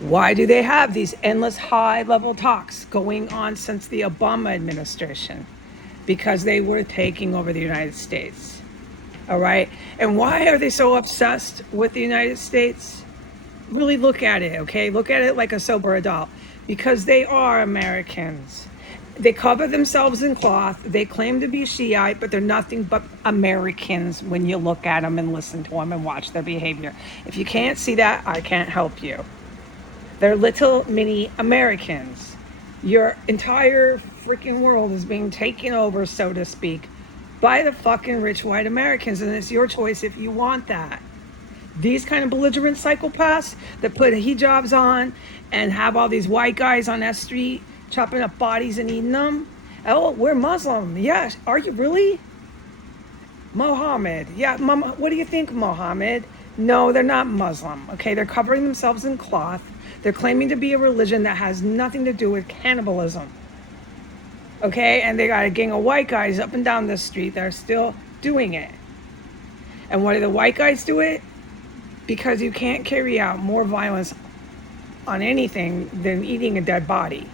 Why do they have these endless high-level talks going on since the Obama administration? Because they were taking over the United States. All right? And why are they so obsessed with the United States? Really look at it, okay? Look at it like a sober adult. Because they are Americans. They cover themselves in cloth. They claim to be Shiite, but they're nothing but Americans when you look at them and listen to them and watch their behavior. If you can't see that, I can't help you. They're little mini Americans. Your entire freaking world is being taken over, so to speak, by the fucking rich white Americans, and it's your choice if you want that. These kind of belligerent psychopaths that put hijabs on and have all these white guys on that street chopping up bodies and eating them. Oh, we're Muslim. Yes. Are you really? Mohammed. Yeah, Mama, what do you think, Mohammed? No, they're not Muslim. Okay, they're covering themselves in cloth. They're claiming to be a religion that has nothing to do with cannibalism. Okay, and they got a gang of white guys up and down the street that are still doing it. And why do the white guys do it? Because you can't carry out more violence on anything than eating a dead body.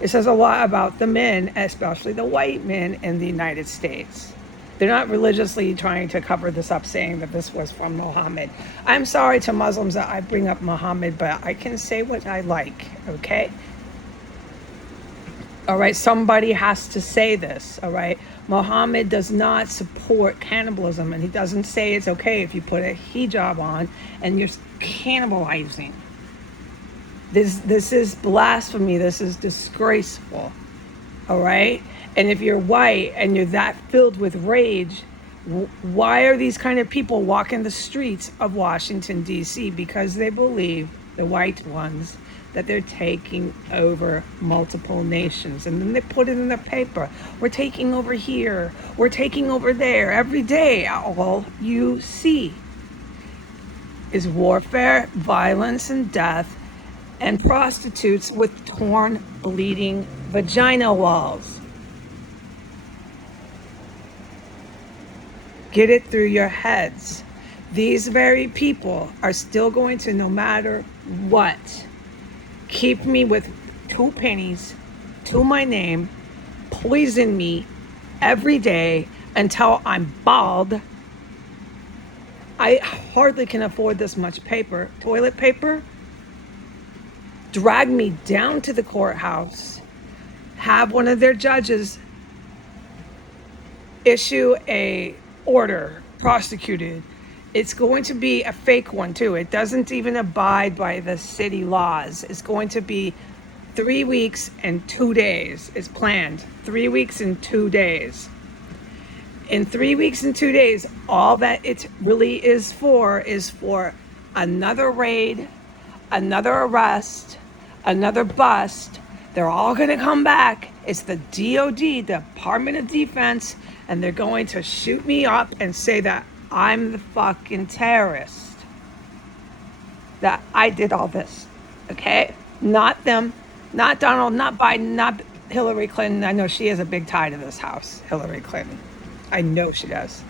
It says a lot about the men, especially the white men in the United States. They're not religiously trying to cover this up, saying that this was from Muhammad. I'm sorry to Muslims that I bring up Muhammad, but I can say what I like, okay? All right, somebody has to say this, all right? Muhammad does not support cannibalism, and he doesn't say it's okay if you put a hijab on and you're cannibalizing. This is blasphemy. This is disgraceful, all right? And if you're white and you're that filled with rage, why are these kind of people walking the streets of Washington, D.C.? Because they believe, the white ones, that they're taking over multiple nations. And then they put it in the paper. We're taking over here. We're taking over there. Every day, all you see is warfare, violence, and death, and prostitutes with torn, bleeding vagina walls. Get it through your heads. These very people are still going to, no matter what, keep me with 2 pennies to my name, poison me every day until I'm bald. I hardly can afford this much paper, toilet paper. Drag me down to the courthouse, have one of their judges issue a order, prosecuted. It's going to be a fake one too. It doesn't even abide by the city laws. It's going to be 3 weeks and 2 days. It's planned 3 weeks and 2 days. In 3 weeks and 2 days, all that it really is for another raid, another arrest, another bust. They're all going to come back. It's the DOD, Department of Defense, and they're going to shoot me up and say that I'm the fucking terrorist. That I did all this, okay? Not them, not Donald, not Biden, not Hillary Clinton. I know she has a big tie to this house, Hillary Clinton. I know she does.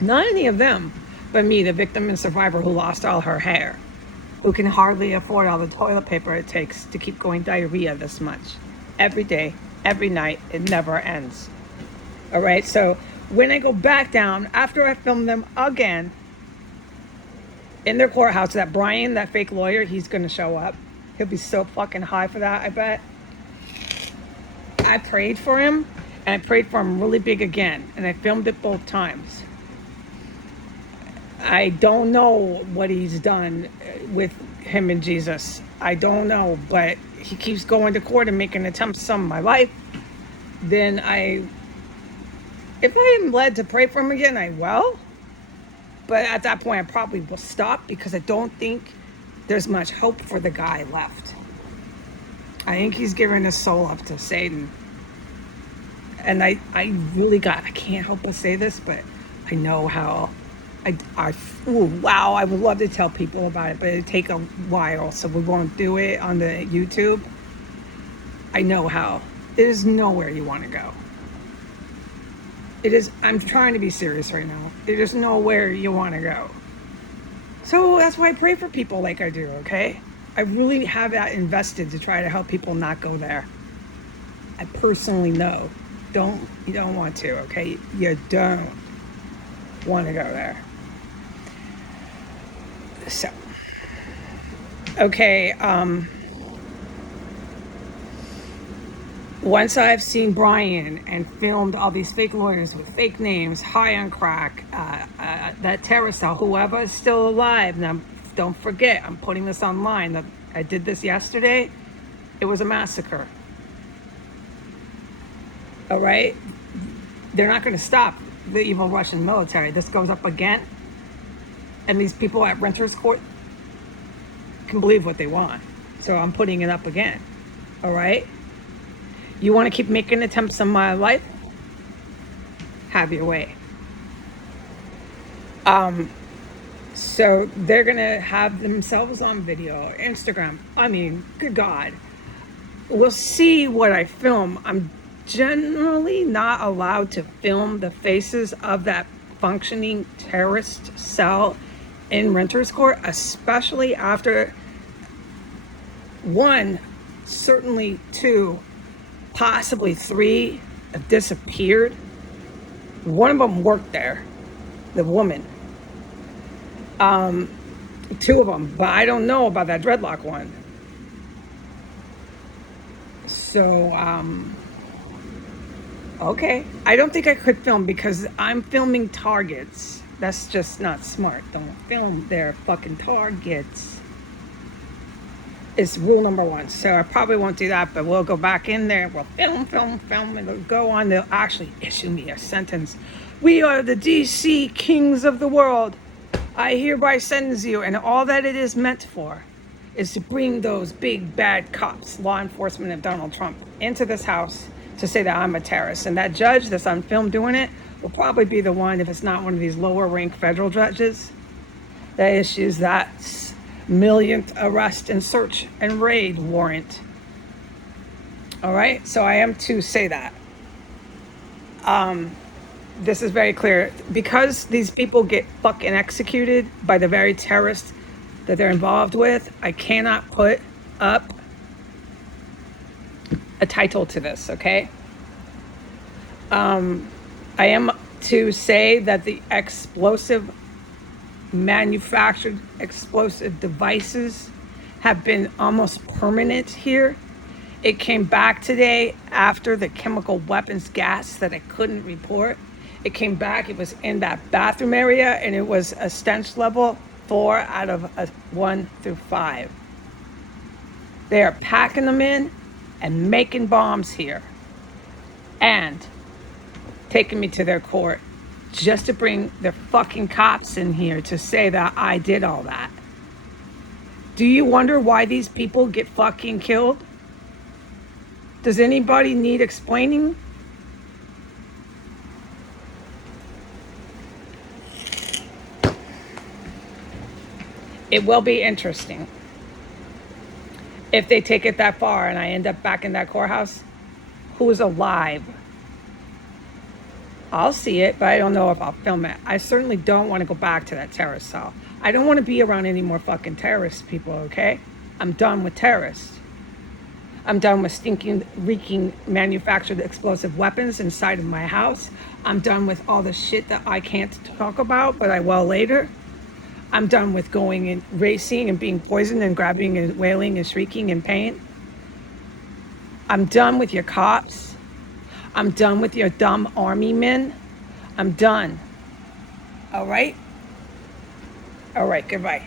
Not any of them, but me, the victim and survivor who lost all her hair, who can hardly afford all the toilet paper it takes to keep going diarrhea this much. Every day, every night, it never ends. All right, so when I go back down, after I film them again, in their courthouse, that Brian, that fake lawyer, he's going to show up. He'll be so fucking high for that, I bet. I prayed for him, and I prayed for him really big again, and I filmed it both times. I don't know what he's done with him and Jesus. I don't know, but he keeps going to court and making attempts on my life. Then if I am led to pray for him again, I will. But at that point, I probably will stop because I don't think there's much hope for the guy left. I think he's giving his soul up to Satan. And I can't help but say this, but I know how, I would love to tell people about it, but it'd take a while, so we won't do it on the YouTube. I know how. There's nowhere you want to go. I'm trying to be serious right now. There's nowhere you want to go. So that's why I pray for people like I do, okay? I really have that invested to try to help people not go there. I personally know. You don't want to, okay? You don't want to go there. So, okay, once I've seen Brian and filmed all these fake lawyers with fake names, high on crack, that terrorist cell, whoever is still alive, now don't forget, I'm putting this online. I did this yesterday. It was a massacre. All right? They're not going to stop the evil Russian military. This goes up again. And these people at Renters Court can believe what they want. So I'm putting it up again. All right? You want to keep making attempts on my life? Have your way. So they're going to have themselves on video, Instagram. I mean, good God. We'll see what I film. I'm generally not allowed to film the faces of that functioning terrorist cell in Renters Court, especially after one, certainly two, possibly three have disappeared. One of them worked there, the woman. Two of them, but I don't know about that dreadlock one. So, okay. I don't think I could film because I'm filming targets. That's just not smart. Don't film their fucking targets. It's rule number one. So I probably won't do that, but we'll go back in there. We'll film, and it'll go on. They'll actually issue me a sentence. We are the DC kings of the world. I hereby sentence you. And all that it is meant for is to bring those big bad cops, law enforcement of Donald Trump, into this house to say that I'm a terrorist. And that judge that's on film doing it will probably be the one, if it's not one of these lower rank federal judges, that issues that millionth arrest and search and raid warrant. All right, so I am to say that. This is very clear. Because these people get fucking executed by the very terrorists that they're involved with, I cannot put up a title to this, okay? I am to say that the manufactured explosive devices have been almost permanent here. It came back today after the chemical weapons gas that I couldn't report. It came back, it was in that bathroom area, and it was a stench level 4 out of 1 through 5. They are packing them in and making bombs here and taking me to their court just to bring the fucking cops in here to say that I did all that. Do you wonder why these people get fucking killed? Does anybody need explaining? It will be interesting if they take it that far and I end up back in that courthouse. Who is alive? I'll see it, but I don't know if I'll film it. I certainly don't want to go back to that terrorist cell. I don't want to be around any more fucking terrorist people, okay? I'm done with terrorists. I'm done with stinking, reeking, manufactured explosive weapons inside of my house. I'm done with all the shit that I can't talk about, but I will later. I'm done with going and racing and being poisoned and grabbing and wailing and shrieking in pain. I'm done with your cops. I'm done with your dumb army men. I'm done. All right? All right, goodbye.